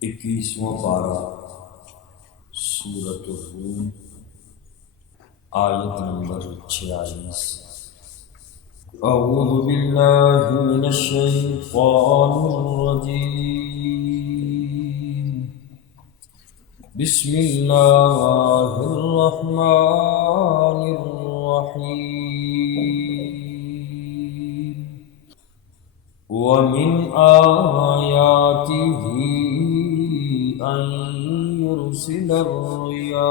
21واں پارہ سورۃ الروم آیت نمبر 46۔ اعوذ باللہ من الشیطان الرجیم، بسم اللہ الرحمن الرحیم۔ ومن آیاتہ أن يرسل الرياح،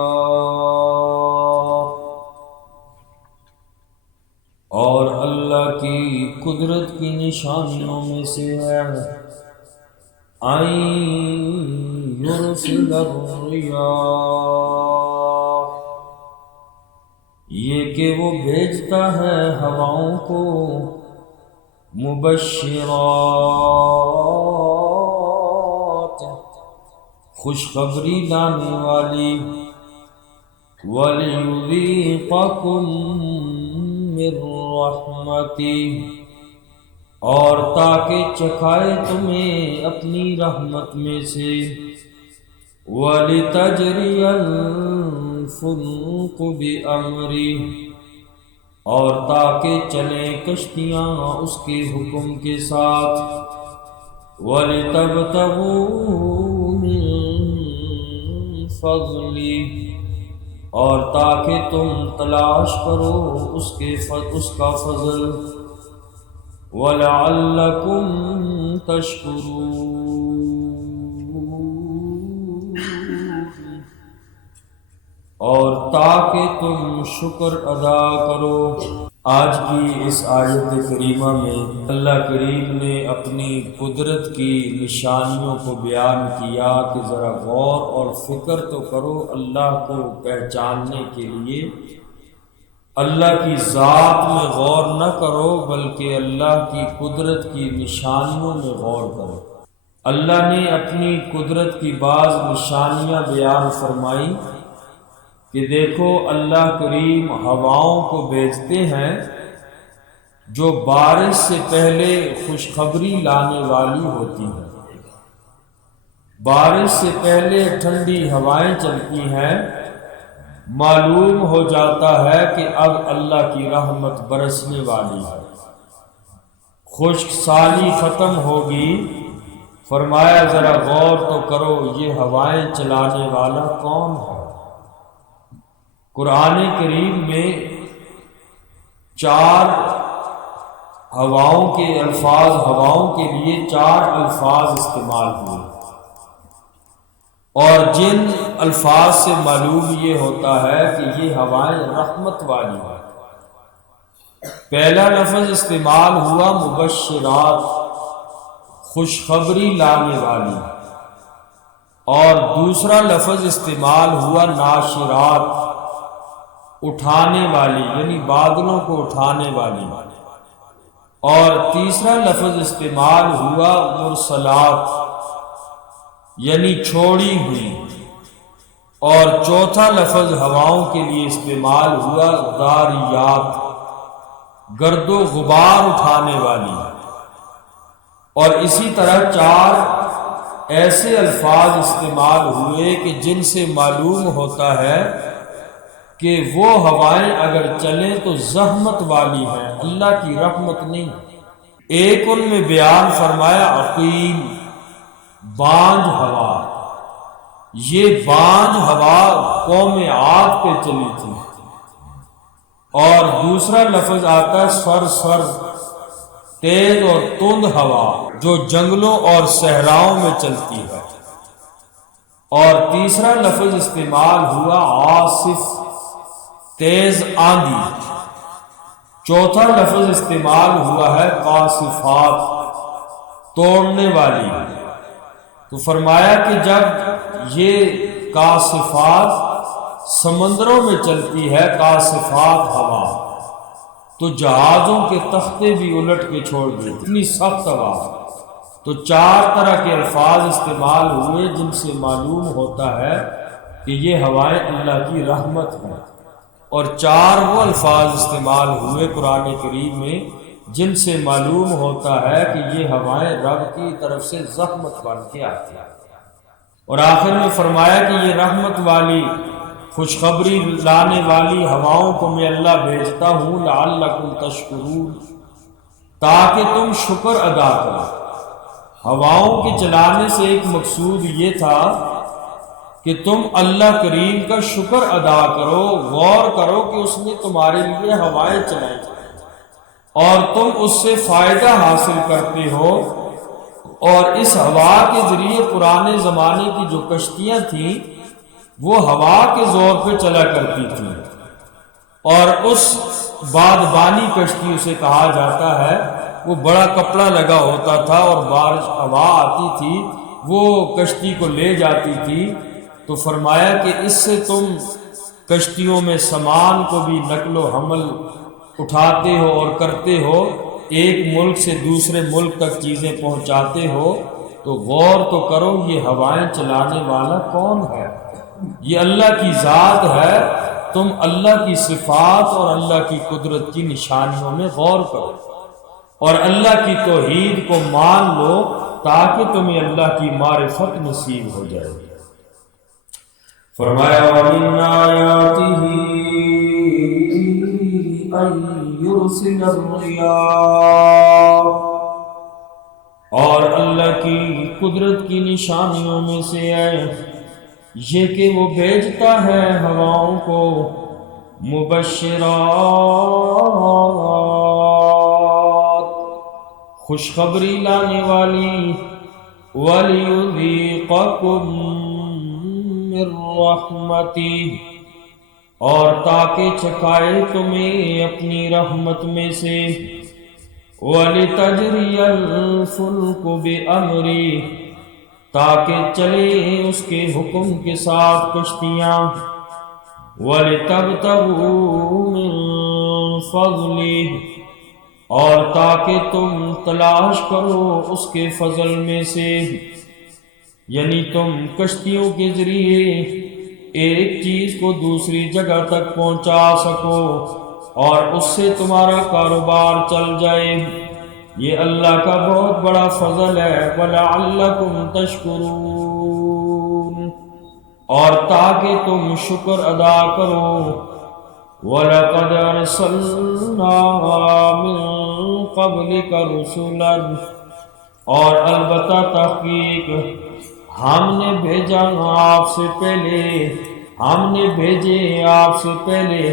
اور اللہ کی قدرت کی نشانیوں میں سے ہے أن يرسل الرياح، یہ کہ وہ بھیجتا ہے ہواؤں کو مبشرات، خوشخبری لانے والی، وَلِيُذِيقَكُم مِّن رَّحْمَتِهِ، اور تاکہ چکھائے تمہیں اپنی رحمت میں سے، وَلِتَجْرِيَ الْفُلْكُ بِأَمْرِهِ، اور تاکہ چلیں کشتیاں اس کے حکم کے ساتھ، وَلِتَبْتَغُوا مِن فَضْلِهِ، اور تاکہ تم تلاش کرو اس کا فضل، وَلَعَلَّكُمْ تَشْكُرُونَ، اور تاکہ تم شکر ادا کرو۔ آج کی اس آیت کریمہ میں اللہ کریم نے اپنی قدرت کی نشانیوں کو بیان کیا کہ ذرا غور اور فکر تو کرو اللہ کو پہچاننے کے لیے۔ اللہ کی ذات میں غور نہ کرو بلکہ اللہ کی قدرت کی نشانیوں میں غور کرو۔ اللہ نے اپنی قدرت کی بعض نشانیاں بیان فرمائی کہ دیکھو اللہ کریم ہواؤں کو بھیجتے ہیں جو بارش سے پہلے خوشخبری لانے والی ہوتی ہیں۔ بارش سے پہلے ٹھنڈی ہوائیں چلتی ہیں، معلوم ہو جاتا ہے کہ اب اللہ کی رحمت برسنے والی ہے، خشک سالی ختم ہوگی۔ فرمایا ذرا غور تو کرو یہ ہوائیں چلانے والا کون ہے؟ قرآن کریم میں 4 ہواؤں کے لیے 4 الفاظ استعمال ہوئے، اور جن الفاظ سے معلوم یہ ہوتا ہے کہ یہ ہوائیں رحمت والی ہیں۔ پہلا لفظ استعمال ہوا مبشرات، خوشخبری لانے والی، اور دوسرا لفظ استعمال ہوا ناشرات، اٹھانے والی یعنی بادلوں کو اٹھانے والی، اور تیسرا لفظ استعمال ہوا مرسلات یعنی چھوڑی ہوئی، اور چوتھا لفظ ہواؤں کے لیے استعمال ہوا ذاریات، گرد و غبار اٹھانے والی۔ اور اسی طرح 4 ایسے الفاظ استعمال ہوئے کہ جن سے معلوم ہوتا ہے کہ وہ ہوائیں اگر چلیں تو زحمت والی ہیں، اللہ کی رحمت نہیں۔ ایک ان میں بیان فرمایا عقیم، بانجھ ہوا، یہ بانجھ ہوا قوم عاد پہ چلی تھی۔ اور دوسرا لفظ آتا ہے سر، تیز اور تند ہوا جو جنگلوں اور صحراؤں میں چلتی ہے۔ اور تیسرا لفظ استعمال ہوا عاصف، تیز آندھی۔ چوتھا لفظ استعمال ہوا ہے قاصفات، توڑنے والی۔ تو فرمایا کہ جب یہ قاصفات سمندروں میں چلتی ہے، قاصفات ہوا، تو جہازوں کے تختے بھی الٹ کے چھوڑ دیتی، اتنی سخت ہوا۔ تو 4 طرح کے الفاظ استعمال ہوئے جن سے معلوم ہوتا ہے کہ یہ ہوائیں اللہ کی رحمت ہیں، اور 4 وہ الفاظ استعمال ہوئے قرآن کریم میں جن سے معلوم ہوتا ہے کہ یہ ہوائیں رب کی طرف سے زحمت بن کے آتی ہیں۔ اور آخر میں فرمایا کہ یہ رحمت والی خوشخبری لانے والی ہواؤں کو میں اللہ بھیجتا ہوں لعلکم تشکرون، تاکہ تم شکر ادا کرو۔ ہواؤں کے چلانے سے ایک مقصود یہ تھا کہ تم اللہ کریم کا شکر ادا کرو، غور کرو کہ اس نے تمہارے لیے ہوائیں چلائی اور تم اس سے فائدہ حاصل کرتے ہو۔ اور اس ہوا کے ذریعے پرانے زمانے کی جو کشتیاں تھیں وہ ہوا کے زور پہ چلا کرتی تھیں، اور اس بادبانی کشتی اسے کہا جاتا ہے، وہ بڑا کپڑا لگا ہوتا تھا اور بارش ہوا آتی تھی وہ کشتی کو لے جاتی تھی۔ تو فرمایا کہ اس سے تم کشتیوں میں سامان کو بھی نقل و حمل اٹھاتے ہو اور کرتے ہو، ایک ملک سے دوسرے ملک تک چیزیں پہنچاتے ہو۔ تو غور تو کرو یہ ہوائیں چلانے والا کون ہے؟ یہ اللہ کی ذات ہے۔ تم اللہ کی صفات اور اللہ کی قدرت کی نشانیوں میں غور کرو اور اللہ کی توحید کو مان لو تاکہ تمہیں اللہ کی معرفت نصیب ہو جائے۔ فرمایا وَمِنْ آیَاتِهِ أَن يُرْسِلَ الرِّيَاحَ، اور اللہ کی قدرت کی نشانیوں میں سے ہے یہ کہ وہ بھیجتا ہے ہواؤں کو مبشرات، خوشخبری لانے والی، وَلِيُذِيقَكُم مِّن رَّحْمَتِهِ، اور تاکہ چکھائے تمہیں اپنی رحمت میں سے، وَلِتَجْرِيَ الْفُلْكُ بِأَمْرِهِ، تاکہ چلے اس کے حکم کے ساتھ کشتیاں، وَلِتَبْتَغُوا مِن فَضْلِهِ، اور تاکہ تم تلاش کرو اس کے فضل میں سے، یعنی تم کشتیوں کے ذریعے ایک چیز کو دوسری جگہ تک پہنچا سکو اور اس سے تمہارا کاروبار چل جائے۔ یہ اللہ کا بہت بڑا فضل ہے۔ وَلَعَلَّكُمْ تَشْكُرُونَ، اور تاکہ تم شکر ادا کرو۔ وَلَقَدْ أَرْسَلْنَا مِن قَبْلِكَ رُسُلًا، اور البتہ تحقیق ہم نے بھیجا آپ سے پہلے، ہم نے بھیجے آپ سے پہلے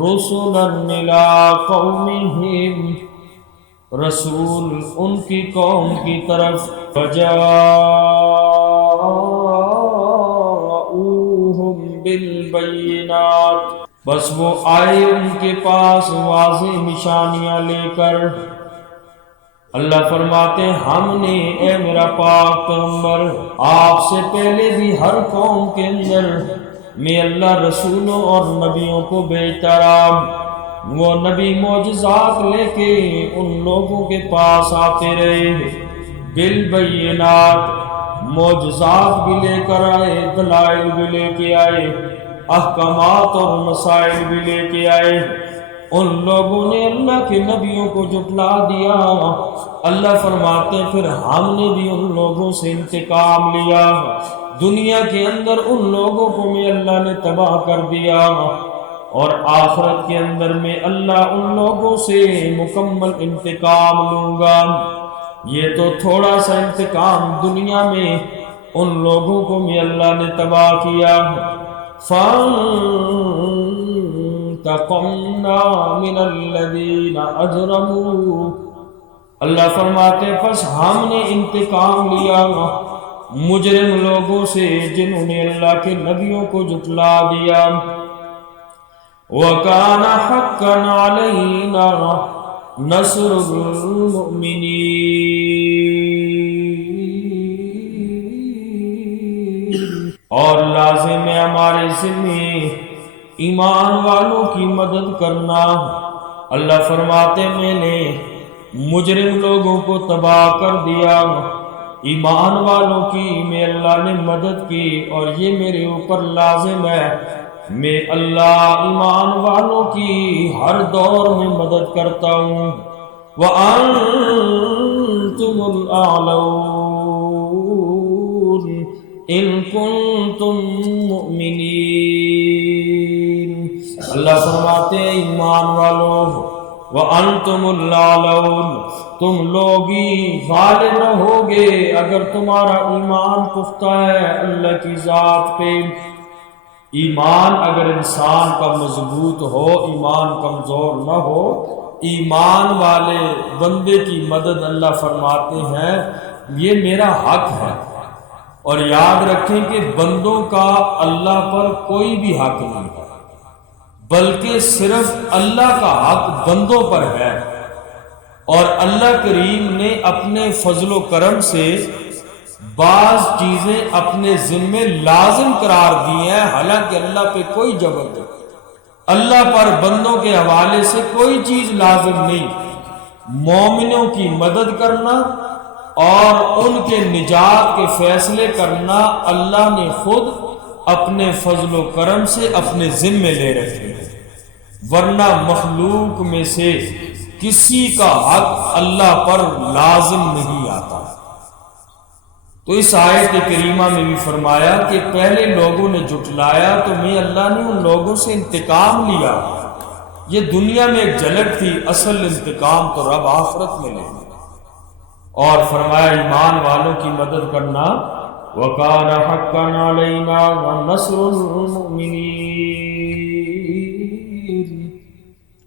رُسُلًا إِلَىٰ قَوْمِهِمْ، رسول ان کی قوم کی طرف، فَجَاءُوهُم بِالْبَيِّنَاتِ، بس وہ آئے ان کے پاس واضح نشانیاں لے کر۔ اللہ فرماتے ہیں ہم نے اے میرا پاک پیغمبر آپ سے پہلے بھی ہر قوم کے اندر میں اللہ رسولوں اور نبیوں کو بھیجتا رہا، وہ نبی معجزات لے کے ان لوگوں کے پاس آتے رہے، بالبینات، معجزات بھی لے کر آئے، دلائل بھی لے کے آئے، احکامات اور مسائل بھی لے کے آئے۔ ان لوگوں نے اللہ کے نبیوں کو جھٹلا دیا۔ اللہ فرماتے پھر ہم نے بھی ان لوگوں سے انتقام لیا، دنیا کے اندر ان لوگوں کو میں اللہ نے تباہ کر دیا، اور آخرت کے اندر میں اللہ ان لوگوں سے مکمل انتقام لوں گا۔ یہ تو تھوڑا سا انتقام دنیا میں ان لوگوں کو میں اللہ نے تباہ کیا۔ فَانْتَقَمْنَا مِنَ الَّذِينَ أَجْرَمُوا، اللہ فرماتے پس ہم نے انتقام لیا مجرم لوگوں سے جنہوں نے اللہ کے نبیوں کو جھٹلا دیا۔ وَكَانَ حَقًّا عَلَيْنَا نَصْرُ الْمُؤْمِنِينَ، اور لازم ہے ہمارے ذمے ایمان والوں کی مدد کرنا۔ اللہ فرماتے میں نے مجرم لوگوں کو تباہ کر دیا، ایمان والوں کی میں اللہ نے مدد کی، اور یہ میرے اوپر لازم ہے، میں اللہ ایمان والوں کی ہر دور میں مدد کرتا ہوں۔ وَأَنْتُمُ الْأَعْلَوْنَ، ان کنتم مؤمنین۔ اللہ فرماتے ہیں ایمان والوں، وانتم الاعلون، تم لوگ ہی غالب رہو گے اگر تمہارا ایمان پختہ ہے اللہ کی ذات پہ۔ ایمان اگر انسان کا مضبوط ہو، ایمان کمزور نہ ہو، ایمان والے بندے کی مدد اللہ فرماتے ہیں یہ میرا حق ہے۔ اور یاد رکھیں کہ بندوں کا اللہ پر کوئی بھی حق نہیں ہے، بلکہ صرف اللہ کا حق بندوں پر ہے۔ اور اللہ کریم نے اپنے فضل و کرم سے بعض چیزیں اپنے ذمے لازم قرار دی ہیں، حالانکہ اللہ پہ کوئی جبر نہیں، اللہ پر بندوں کے حوالے سے کوئی چیز لازم نہیں۔ مومنوں کی مدد کرنا اور ان کے نجات کے فیصلے کرنا اللہ نے خود اپنے فضل و کرم سے اپنے ذمے لے رکھے ہیں، ورنہ مخلوق میں سے کسی کا حق اللہ پر لازم نہیں آتا۔ تو اس آیت کریمہ میں بھی فرمایا کہ پہلے لوگوں نے جھٹلایا تو میں اللہ نے ان لوگوں سے انتقام لیا۔ یہ دنیا میں ایک جھلک تھی، اصل انتقام تو رب آخرت میں لے گا۔ اور فرمایا ایمان والوں کی مدد کرنا، وَكَانَ حَقًّا عَلَيْنَا وَنَصْرُ الْمُؤْمِنِينَ،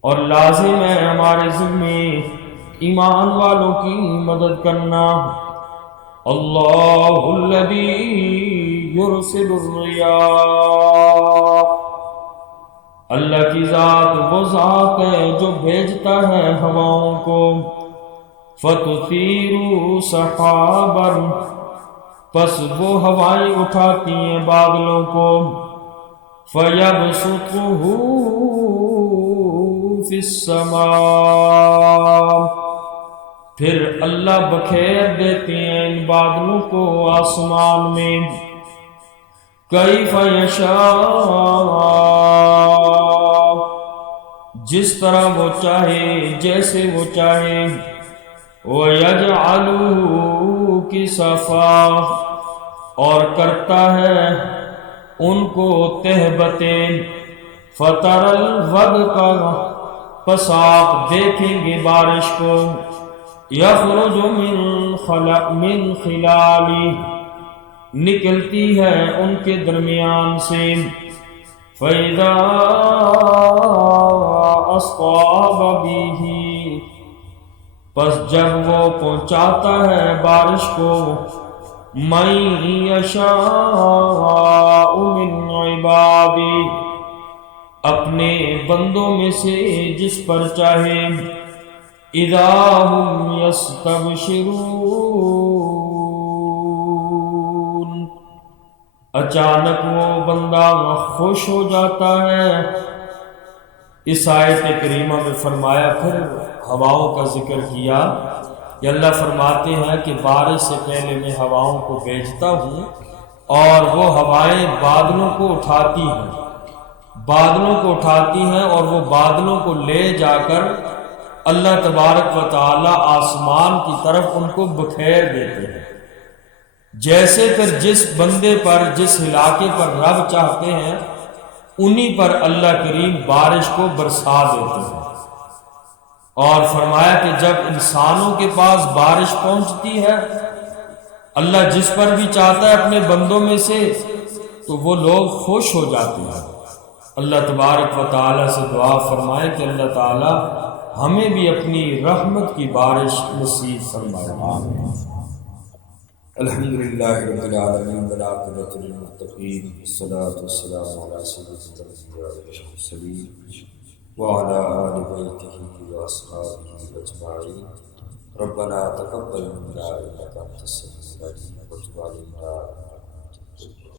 اور لازم ہے ہمارے ذمے ایمان والوں کی مدد کرنا۔ اللہ الذی یرسل الرياح، اللہ کی ذات وہ ذات ہے جو بھیجتا ہے ہواؤں کو، فَتُثِيرُ سَحَابًا، پس وہ ہوائیں اٹھاتی ہیں بادلوں کو، فَيَبْسُطُهُ فِي السَّمَاءِ، پھر اللہ بکھیر دیتے ہیں ان بادلوں کو آسمان میں، کیف یشاء، جس طرح وہ چاہے، جیسے وہ چاہے، وَيَجْعَلُهُ كِسَفًا، اور کرتا ہے ان کو تہبتے، فَتَرَى الْوَدْقَ، پس آپ دیکھیں گے بارش کو، یخرج من خلالی، نکلتی ہے ان کے درمیان سے، فَإِذَا أَصْطَابَ بِهِ، پس جب وہ پہنچاتا ہے بارش کو، مَن يَشَاءُ مِنْ عِبَادِهِ، اپنے بندوں میں سے جس پر چاہے، اذا هم يستبشرون، اچانک وہ بندہ خوش ہو جاتا ہے۔ اس آیت کریمہ میں فرمایا، پھر ہواؤں کا ذکر کیا کہ اللہ فرماتے ہیں کہ بارش سے پہلے میں ہواؤں کو بھیجتا ہوں اور وہ ہوائیں بادلوں کو اٹھاتی ہیں، بادلوں کو اٹھاتی ہیں اور وہ بادلوں کو لے جا کر اللہ تبارک و تعالی آسمان کی طرف ان کو بکھیر دیتے ہیں۔ جیسے پھر جس بندے پر، جس علاقے پر رب چاہتے ہیں انہی پر اللہ کریم بارش کو برسا دیتے ہیں۔ اور فرمایا کہ جب انسانوں کے پاس بارش پہنچتی ہے، اللہ جس پر بھی چاہتا ہے اپنے بندوں میں سے، تو وہ لوگ خوش ہو جاتے ہیں۔ اللہ تبارک و تعالی سے دعا فرمائے کہ اللہ تعالی ہمیں بھی اپنی رحمت کی بارش نصیب فرمائے۔ الحمدللہ رب العالمین والعاقبۃ للمتقین، والصلاۃ والسلام علی سیدنا الانبیاء والمرسلین وعلی آل بیتہ واصحابہ اجمعین۔ ربنا تقبل منا انک انت السمیع العلیم وتب علینا